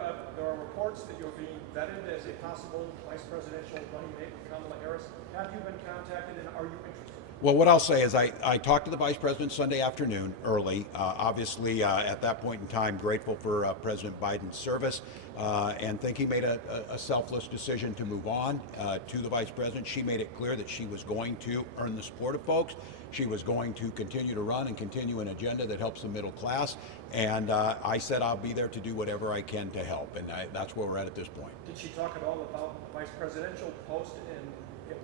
There are reports that you're being vetted as a possible vice presidential running mate with Kamala Harris. Have you been contacted, and are you interested? Well, what I'll say is I talked to the vice president Sunday afternoon early. Obviously, at that point in time, grateful for President Biden's service and think he made a selfless decision to move on to the vice president. She made it clear that she was going to earn the support of folks. She was going to continue to run and continue an agenda that helps the middle class. And I said I'll be there to do whatever I can to help. And that's where we're at this point. Did she talk at all about the vice presidential post, and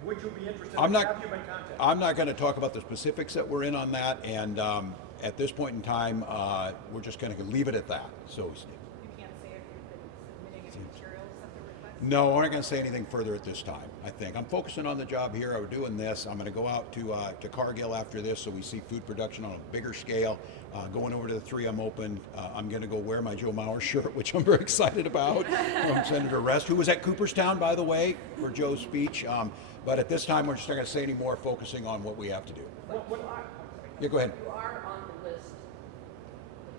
would you be interested? Have you been contacted? I'm not going to talk about the specifics that we're in on that. And at this point in time, we're just going to leave it at that. So. You can't say if you've been submitting any materials at the request? No, I'm not going to say anything further at this time. I think I'm focusing on the job here. We're doing this. I'm going to go out to Cargill after this, so we see food production on a bigger scale. Going over to the 3M Open. I'm going to go wear my Joe Mauer shirt, which I'm very excited about, from Senator Rest, who was at Cooperstown, by the way, for Joe's speech. But at this time, we're just not going to say any more, focusing on what we have to do. Yeah, go ahead. You are on the list,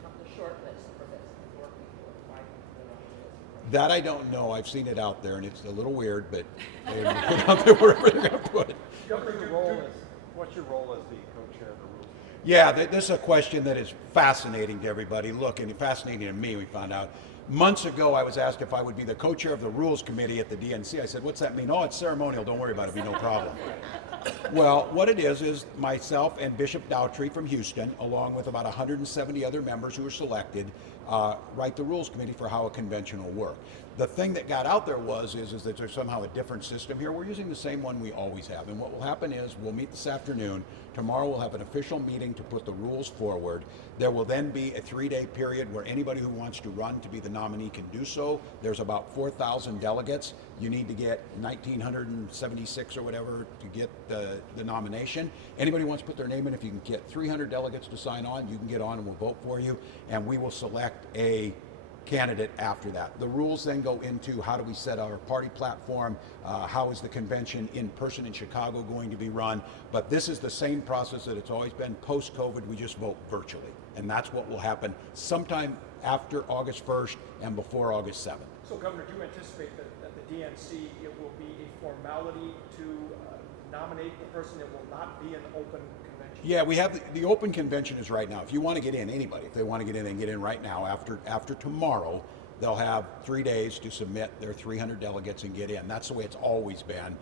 the short list for this, for people, why you're on the list. That I don't know. I've seen it out there, and it's a little weird, but they're going to put it out there wherever they're going to put it. What's your role as the co-chair of the Rules? Yeah, this is a question that is fascinating to everybody. Look, and fascinating to me, we found out. Months ago, I was asked if I would be the co-chair of the Rules Committee at the DNC. I said, what's that mean? Oh, it's ceremonial. Don't worry about it. It'll be no problem. Well, what it is myself and Bishop Daughtry from Houston, along with about 170 other members who were selected, write the Rules Committee for how a convention will work. The thing that got out there is that there's somehow a different system here. We're using the same one we always have. And what will happen is we'll meet this afternoon. Tomorrow we'll have an official meeting to put the rules forward. There will then be a 3-day period where anybody who wants to run to be the nominee can do so. There's about 4,000 delegates. You need to get 1,976 or whatever to get the nomination. Anybody who wants to put their name in, if you can get 300 delegates to sign on, you can get on and we'll vote for you. And we will select a candidate after that. The rules then go into how do we set our party platform, how is the convention in person in Chicago going to be run, but this is the same process that it's always been. Post-COVID, we just vote virtually, and that's what will happen sometime after August 1st and before August 7th. So, Governor, do you anticipate that the DNC, it will be a formality to nominate the person? It will not be an open convention? Yeah, we have the open convention is right now. If you want to get in, anybody, if they want to get in, they can get in right now. After tomorrow, they'll have 3 days to submit their 300 delegates and get in. That's the way it's always been.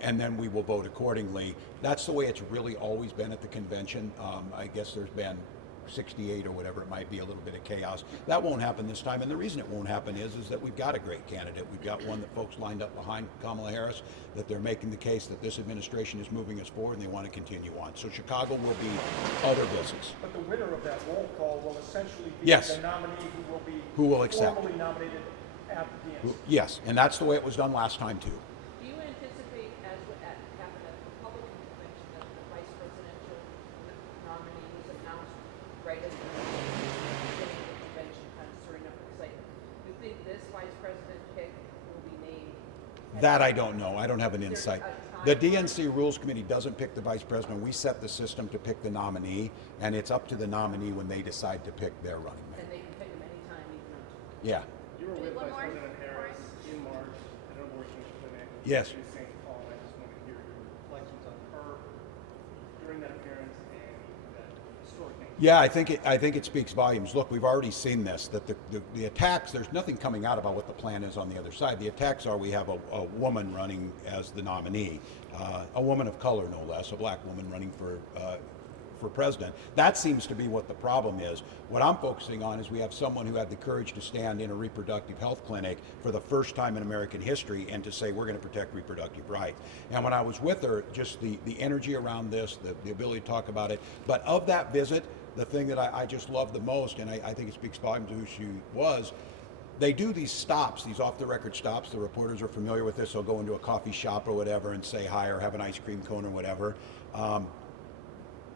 And then we will vote accordingly. That's the way it's really always been at the convention. I guess there's been 68 or whatever it might be, a little bit of chaos. That won't happen this time, and the reason it won't happen is that we've got a great candidate. We've got one that folks lined up behind Kamala Harris, that they're making the case that this administration is moving us forward and they want to continue on. So Chicago will be other business. But the winner of that roll call will essentially be Yes. the nominee Who will accept. formally nominated at the DNC. Yes, and that's the way it was done last time too. Do you anticipate, as what happened at the Republican convention, that the vice presidential nominee was announced right at the beginning of the convention, kind of stirring up excitement? Do you think this vice president pick will be named? That I don't know. I don't have an insight. The DNC Rules Committee doesn't pick the vice president. We set the system to pick the nominee, and it's up to the nominee when they decide to pick their running mate. And they can pick him anytime, even though. Yeah. You were with One Vice more? President Harris in March at an abortion clinic Yes. in St. Paul. I just want to hear your reflections on her during that appearance and that historic thing. Yeah, I think it speaks volumes. Look, we've already seen this, that the attacks, there's nothing coming out about what the plan is on the other side. The attacks are we have a woman running as the nominee, a woman of color no less, a black woman running for president. That seems to be what the problem is. What I'm focusing on is we have someone who had the courage to stand in a reproductive health clinic for the first time in American history and to say we're going to protect reproductive rights. And when I was with her, just the energy around this, the ability to talk about it. But of that visit, the thing that I just loved the most, and I think it speaks volumes to who she was, they do these stops, these off-the-record stops. The reporters are familiar with this. They'll go into a coffee shop or whatever and say hi or have an ice cream cone or whatever.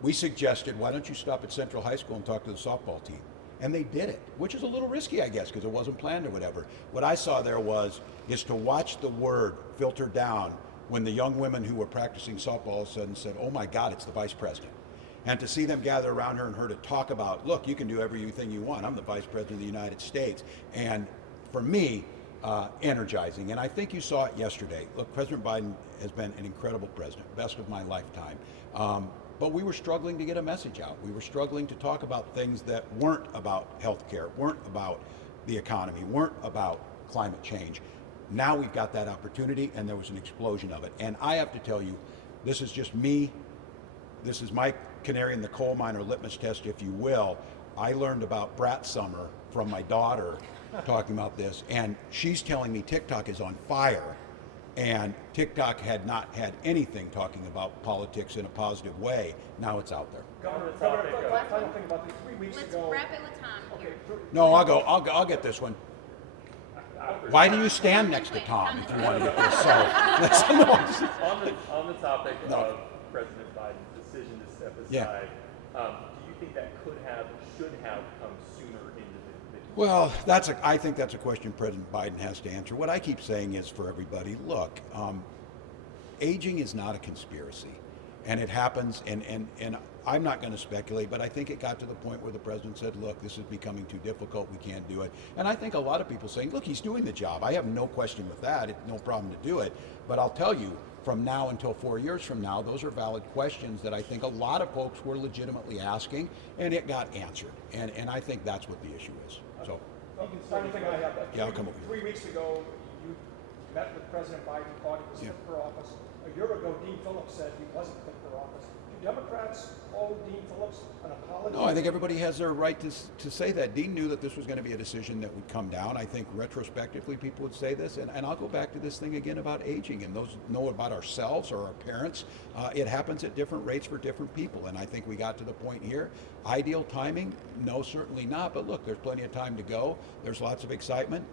We suggested, why don't you stop at Central High School and talk to the softball team? And they did it, which is a little risky, I guess, because it wasn't planned or whatever. What I saw there is to watch the word filter down when the young women who were practicing softball all of a sudden said, oh my God, it's the vice president. And to see them gather around her and her to talk about, look, you can do everything you want. I'm the vice president of the United States. And for me, energizing. And I think you saw it yesterday. Look, President Biden has been an incredible president, best of my lifetime. But we were struggling to get a message out. We were struggling to talk about things that weren't about healthcare, weren't about the economy, weren't about climate change. Now we've got that opportunity, and there was an explosion of it. And I have to tell you, this is just me. This is my canary in the coal mine, or litmus test, if you will. I learned about Brat Summer from my daughter talking about this, and she's telling me TikTok is on fire. And TikTok had not had anything talking about politics in a positive way. Now it's out there. Governor, final thing about this, 3 weeks Let's ago. wrap it with Tom here. No, I'll get this one. Why do you stand next to Tom if you want to get this? So, that's On the topic No. of President Biden's decision to step aside, Yeah. Do you think that should have come sooner into the Well, I think that's a question President Biden has to answer. What I keep saying is, for everybody, look, aging is not a conspiracy, and it happens. And I'm not going to speculate, but I think it got to the point where the president said, "Look, this is becoming too difficult. We can't do it." And I think a lot of people saying, "Look, he's doing the job." I have no question with that. It's no problem to do it. But I'll tell you, from now until 4 years from now, those are valid questions that I think a lot of folks were legitimately asking, and it got answered. And I think that's what the issue is. So, Final thing I have. Yeah, I'll come over here. 3 weeks ago, you met with President Biden, thought he was fit for office. A year ago, Dean Phillips said he wasn't fit for office. Do Democrats owe Dean Phillips an apology? no, I think everybody has their right to say that. Dean knew that this was going to be a decision that would come down. I think retrospectively people would say this, and I'll go back to this thing again about aging, and those know about ourselves or our parents. It happens at different rates for different people, and I think we got to the point here. Ideal timing? No, certainly not, but look, there's plenty of time to go. There's lots of excitement.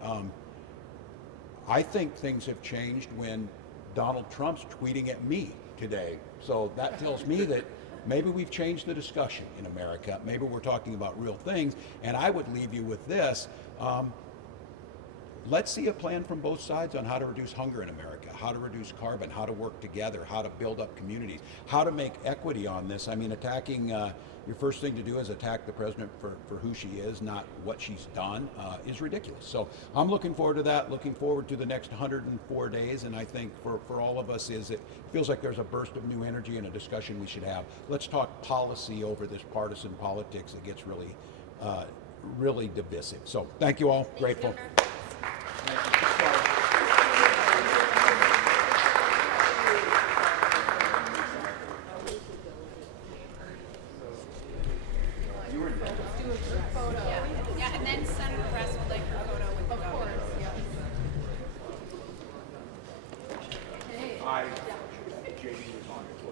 I think things have changed when Donald Trump's tweeting at me today. So that tells me that maybe we've changed the discussion in America. Maybe we're talking about real things. And I would leave you with this. Let's see a plan from both sides on how to reduce hunger in America, how to reduce carbon, how to work together, how to build up communities, how to make equity on this. I mean, attacking, your first thing to do is attack the president for who she is, not what she's done, is ridiculous. So I'm looking forward to that, looking forward to the next 104 days. And I think for all of us it feels like there's a burst of new energy and a discussion we should have. Let's talk policy over this partisan politics that gets really, really divisive. So thank you all. Grateful. Yeah, and then Senator Rest would like her photo with the governor. JD was on it.